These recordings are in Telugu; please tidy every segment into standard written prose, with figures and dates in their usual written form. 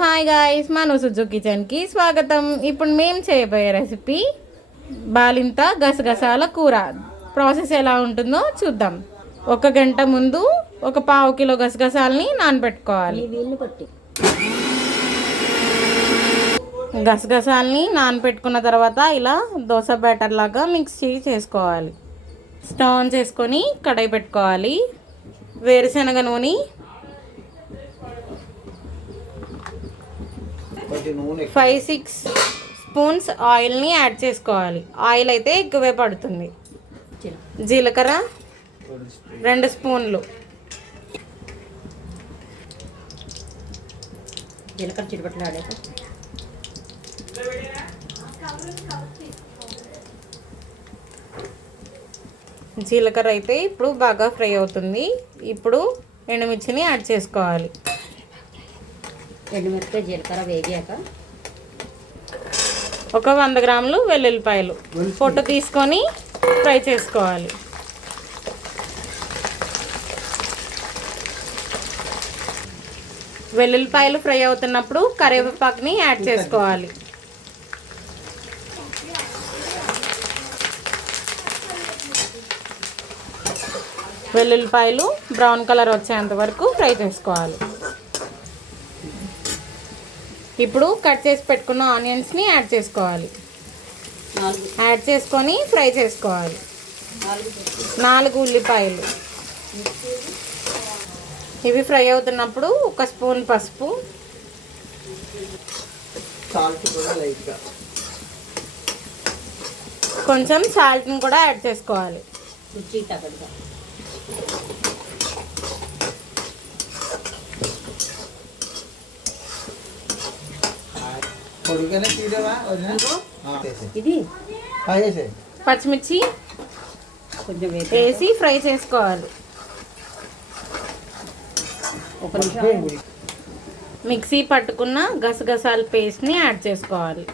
హాయ్ గాయ్స్, మన సుజు కిచెన్కి స్వాగతం. ఇప్పుడు మేము చేయబోయే రెసిపీ బాలింత గసగసాల కూర. ప్రాసెస్ ఎలా ఉంటుందో చూద్దాం. 1 గంట ముందు 1/4 కిలో గసగసాలని నానబెట్టుకోవాలి. గసగసాలని నానబెట్టుకున్న తర్వాత ఇలా దోశ బ్యాటర్ లాగా మిక్స్ చేసుకోవాలి. స్టవ్ ఆన్ చేసుకొని కడాయి పెట్టుకోవాలి. వేరుశనగ నూనె, 5-6 స్పూన్స్ ఆయిల్ని యాడ్ చేసుకోవాలి. ఆయిల్ అయితే ఎక్కువే పడుతుంది. జీలకర్ర 2 స్పూన్లు, జీలకర్ర చిటపట్లాడాక జీలకర్ర అయితే ఇప్పుడు బాగా ఫ్రై అవుతుంది. ఇప్పుడు ఎండుమిర్చిని యాడ్ చేసుకోవాలి. ఎండుమిరపకాయ జీలకర్ర వేగాక 100 గ్రాములు వెల్లుల్లిపాయలు పొట్టు తీసుకొని ఫ్రై చేసుకోవాలి. వెల్లుల్లిపాయలు ఫ్రై అవుతున్నప్పుడు కరివేపాకుని యాడ్ చేసుకోవాలి. వెల్లుల్లిపాయలు బ్రౌన్ కలర్ వచ్చేంత వరకు ఫ్రై చేసుకోవాలి. ఇప్పుడు కట్ చేసి పెట్టుకున్న ఆనియన్స్ని యాడ్ చేసుకోవాలి. యాడ్ చేసుకొని ఫ్రై చేసుకోవాలి. 4 ఉల్లిపాయలు ఇవి ఫ్రై అవుతున్నప్పుడు 1 స్పూన్ పసుపు, కొంచెం సాల్ట్ని కూడా యాడ్ చేసుకోవాలి. పచ్చిమిర్చి కొంచెం వేసి ఫ్రై చేసుకోవాలి. మిక్సీ పట్టుకున్న గసగసాల పేస్ట్ని యాడ్ చేసుకోవాలి.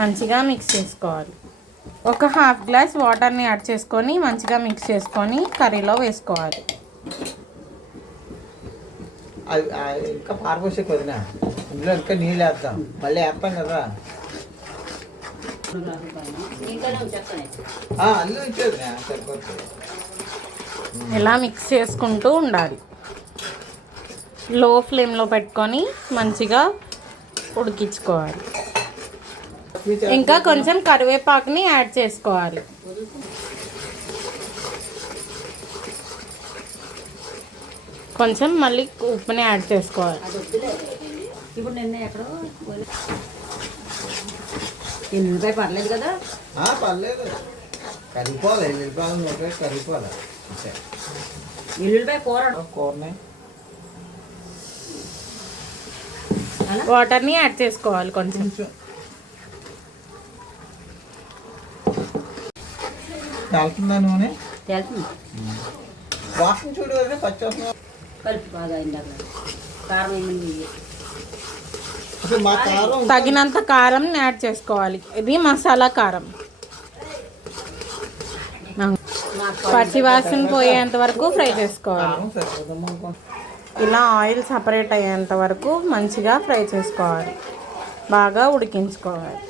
మంచిగా మిక్స్ చేసుకోవాలి. 1/2 గ్లాస్ వాటర్ని యాడ్ చేసుకొని మంచిగా మిక్స్ చేసుకొని కర్రీలో వేసుకోవాలి. ఇంకా పారపోసే కొద్దినా ఇందులో ఇంకా నీళ్ళు వేద్దాం, మళ్ళీ వేస్తాం కదా. ఇలా మిక్స్ చేసుకుంటూ ఉండాలి. లో ఫ్లేమ్లో పెట్టుకొని మంచిగా ఉడికించుకోవాలి. ఇంకా కొంచెం కరివేపాకుని యాడ్ చేసుకోవాలి. కొంచెం మళ్ళీ ఉప్పుని యాడ్ చేసుకోవాలి. ఇప్పుడు నిన్న ఎక్కడో ఎల్లుల్లిపాయ పర్లేదు కదా, పర్లేదు, కరిగిపోవాలి. కరిగిపోవాలి. ఎల్లుల్లిపాయ కూరనే వాటర్ని యాడ్ చేసుకోవాలి. కొంచెం తెలుతుందా నూనె? తెలుతుంది. వాసన చూడు, పచ్చి కలిపి బాగా ఇందాక కారం ఏమైంది, తగినంత కారం యాడ్ చేసుకోవాలి. ఇది మసాలా కారం. పచ్చివాసన పోయేంత వరకు ఫ్రై చేసుకోవాలి. ఇలా ఆయిల్ సపరేట్ అయ్యేంత వరకు మంచిగా ఫ్రై చేసుకోవాలి. బాగా ఉడికించుకోవాలి.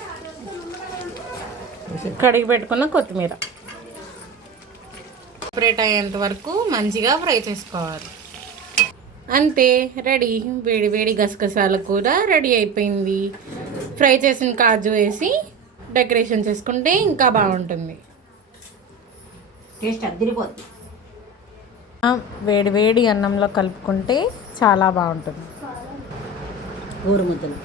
కడిగి పెట్టుకున్న కొత్తిమీర సపరేట్ అయ్యేంత వరకు మంచిగా ఫ్రై చేసుకోవాలి. అంతే, రెడీ. వేడి వేడి గసగసాల కూర రెడీ అయిపోయింది. ఫ్రై చేసిన కాజు వేసి డెకరేషన్ చేసుకుంటే ఇంకా బాగుంటుంది. టేస్ట్ అదిరిపోద్ది. వేడి వేడి అన్నంలో కలుపుకుంటే చాలా బాగుంటుంది. గోరుముద్దలు